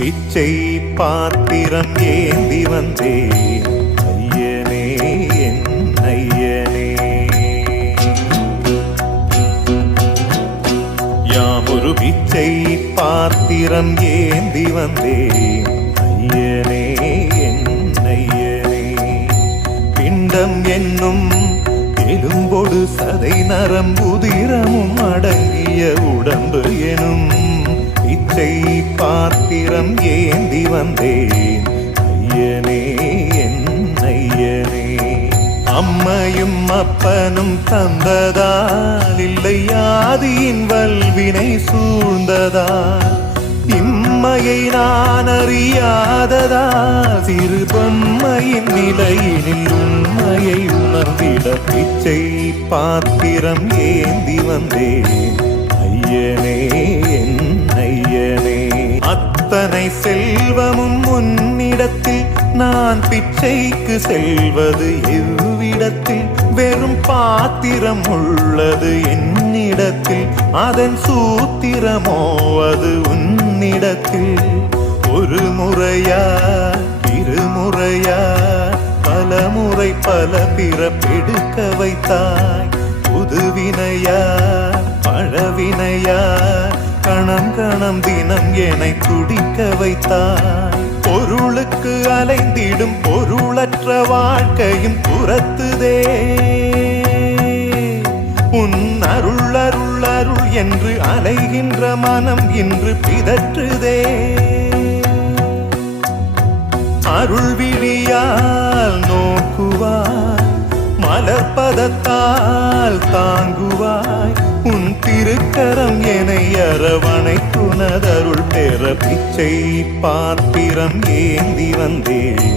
பிச்சை பாத்திரம் ஏந்தி வந்தேன் ஐயனே என் ஐயனே. யாமொரு பிச்சை பாத்திரம் ஏந்தி வந்தேன் ஐயனே என் ஐயனே. பிண்டம் என்னும் எலும்பொடு சதை நரம்புதிரமும் அடங்கிய உடம்பு எனும் பிச்சை பாத்திரம் ஏந்தி வந்தேன் ஐயனே என் ஐயனே. அம்மையும் அப்பனும் தந்ததால் இல்லை ஆதியின் வல்வினை சூழ்ந்ததால் இம்மையை நான் அறியாததா சிறு பொம்மையின் நிலையினில் உண்மையை உணர்ந்திட பிச்சை பாத்திரம் ஏந்தி வந்தேன் ஐயனே என் ஐயனே. அத்தனை செல்வமும் உன்னிடத்தில் நான் பிச்சைக்கு செல்வது எவ்விடத்தில்? வெறும் பாத்திரம் உள்ளது என்னிடத்தில், அதன் சூத்திரமோ அது உன்னிடத்தில். ஒரு முறையா இருமுறையா பலமுறை பல பிறப்பெடுக்க வைத்தாய். புதுவினையா பழவினையா கணம் கணம் தினம் என்னை துடிக்க வைத்தாய். பொருளுக்கு அலைந்திடும் பொருளற்ற வாழ்க்கையும் துரத்துதே. உன் அருள் அருள் அருள் என்று அலைகின்ற மனம் இன்று பிதற்றுதே. அருள் விழியால் நோக்குவாய், மலர்பதத்தால் தாங்குவாய். உன் திருக்கரம் என்னை அரவணைத்துனதருள் பெற பிச்சை பாத்திரம் ஏந்தி வந்தேன்